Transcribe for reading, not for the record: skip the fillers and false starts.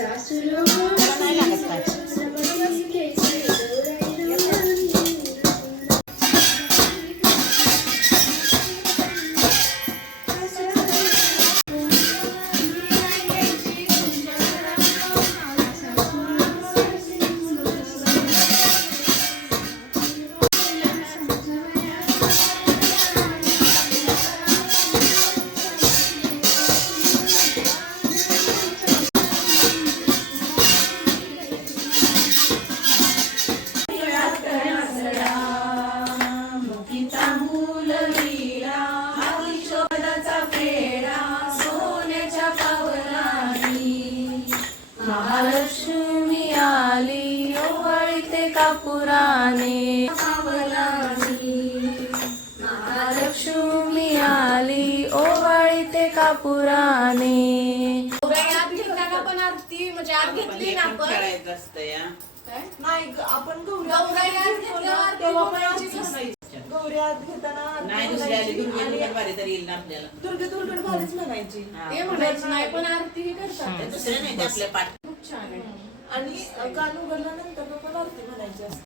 नाही लागत काय. महालक्ष्मी आली ओवाळीते कापुराने महालक्ष्मी आली ओवाळीते कापुराने. पण आरती म्हणजे आत घेतली ना आपण करायचं असतं या. नाही आपण गौरी आत घेताना नाही दुसरी आली दुर्गेकडे बारी तरी येईल ना आपल्याला. दुर्गेकडे भारीच म्हणायची ते म्हणायचं नाही पण आरती ही करतात. दुसरे नाही ते आपल्या पाठ. खूप छान आहे. आणि कान उघडल्यानंतर पण आरती म्हणायची असते.